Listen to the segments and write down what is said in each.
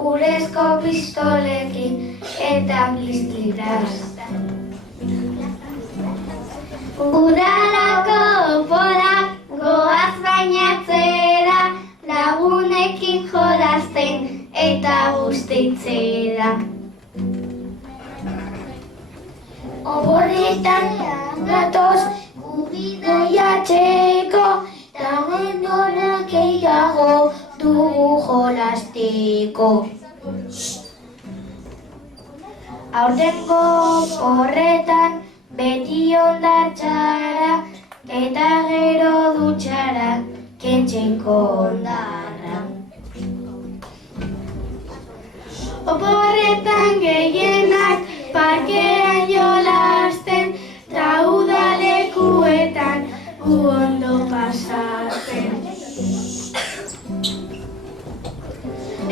urezko pistolekin eta piztitaz. Udalako oporak goaz bainatzera, lagunekin jolasten eta bustitzera. Oporretan gatoz bidaia-txeko, eta denborak gehiago dugu jolasteko. Aurtengo oporretan beti ondartxara, eta gero dutxara kentzeko ondarra. Oporretan gehienak parkean jolasten, traudalekuetan gu ondo pasatzen.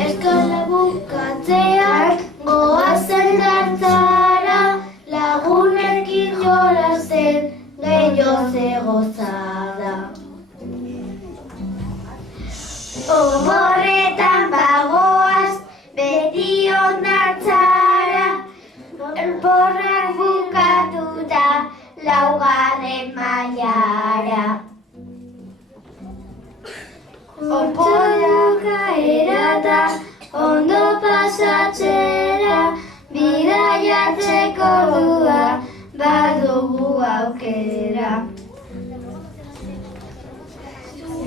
Eskola bukatzeak goazen dantzara, lagunekin jolasten gehiago ze gozada. Oporretan bagoaz beti ondartzara, elporrak bukatuta laugarren mailara. Oporrak erata ondo pasatzera, bidaiatzeko ordua badugu aukera.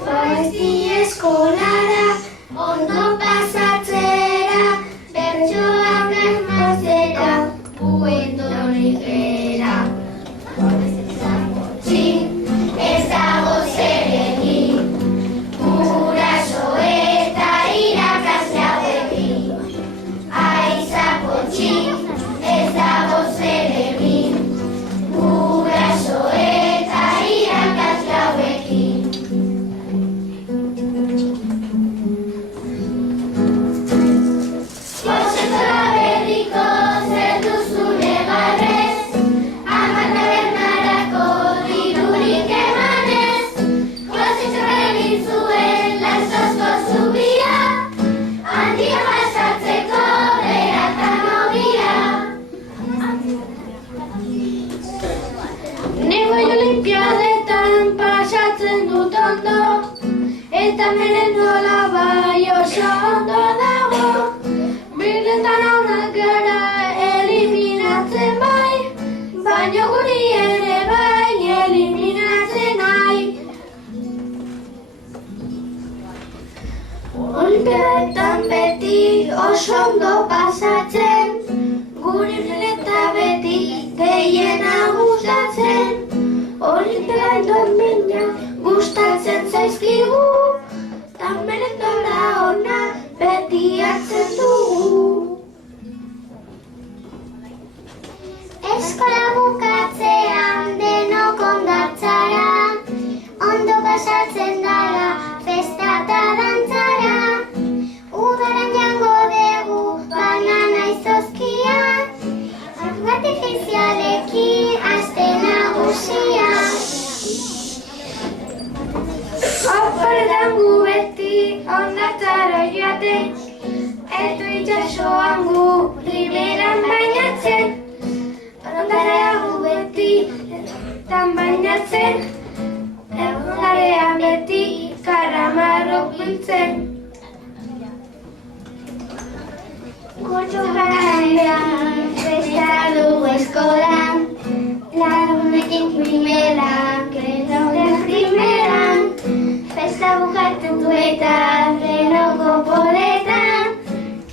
Baizti eskolara ondo pasatzera, bertsoak bermatzera, buen dorikera. Ez dago zer egin, guraso eta irakasle hauekin. Aizapotxi, ez dago zer egin, guraso eta irakasle hauekin. Posetora berriko zer duzu negarrez, aman tabernarako dirurik emanez, posetora egin zuen Lasozko zubia, handia pasatzeko beratan ogia. Negoi olimpiadetan pasatzen dut ondo, eta merendola bai oso ondo dago. Birretan haunak gara eliminatzen bai, baina guri ere bai eliminatzen nahi. Olimpiadetan beti oso ondo pasatzen, guri birreta beti gehiena gustatzen. Olimpiadetan mina gustatzen zaizkigu, eta merendola ona beti hartzen dugu. Eskola bukatzean denok ondartzara, ondo pasatzen dara festa eta dantzara. Udaran jango dugu banana izozkia, artifizialekin aste nagusia. Oporretan gu beti ondartzara joaten, eta itxasoan gu riberan bainatzen. Ondarea gu beti tan bainatzen, egundarean beti karamarrok biltzen. Kurtsu garandean festa dugu eskolan, lagunekin primeran, krenauden primeran. Festa bukatu eta denok oporretan,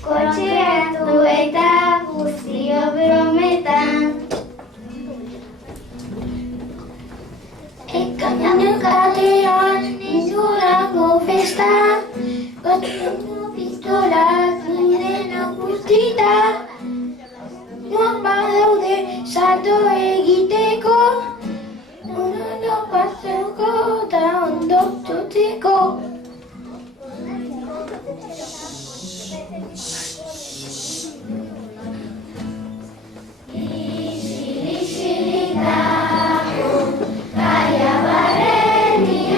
kotxeatu eta guztio brometan. Ekainan kalean izurako festa, gotzeko pistolak denok guztita. Noak badaude salto egiteko, ondo patzeko eta ondo txutzeko. Isilik dago, gaia barrenia.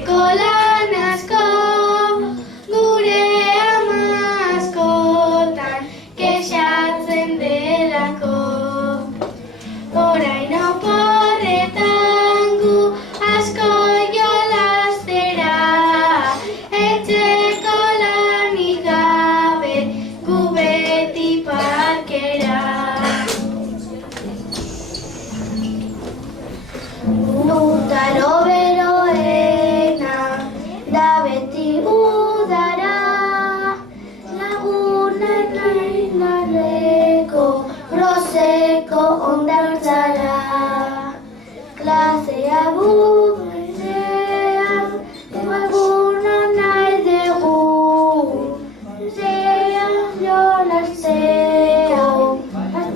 Egiteko lan asko, gure ama askotan kexatzen delako. Orain oporretan gu asko jolastera, etxeko lanik gabe gu beti parkera. Udaro beroena da beti udara, lagunak nahindarreko groseko ondartzara. Klasea bukatzean, eguna nahi dugu, zean jolastea,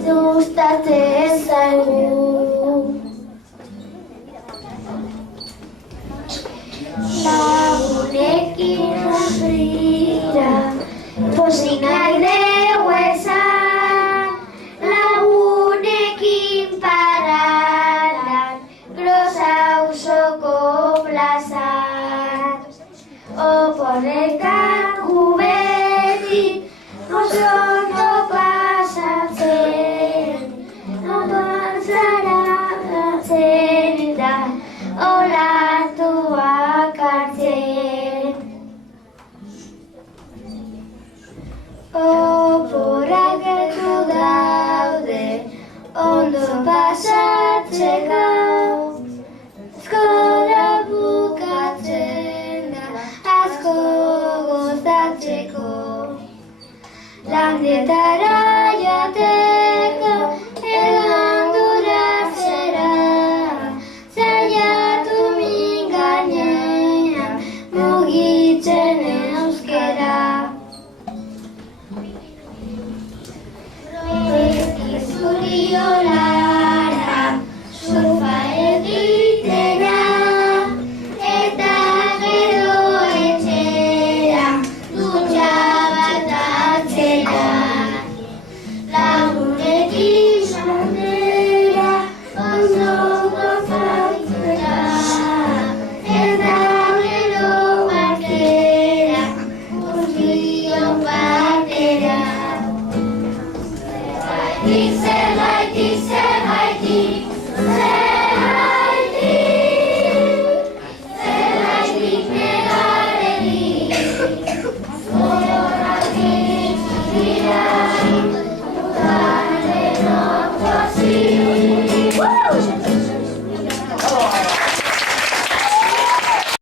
gustatzen zaigu. Lagunekin rozira, pozik nahi dugu esan, lagunekin paradan, Gros auzoko plazan. Oporretan gu beti, oso ondo pasatzen, ondoan zaratzen da, olatuak hartzen. Oporrak gertu daude, ondo pasatzeko, eskola bukatzen da, asko gozatzeko. Landetara jateko, egandura zera, zaiatu min gainean, mugitzen euskera. Zuriolara, surfa egitera, eta gero etxera, dutxa bat hartzera. Lagunekin bandera, oso gozatzera, eta gero batera, guztiok batera. Zergatik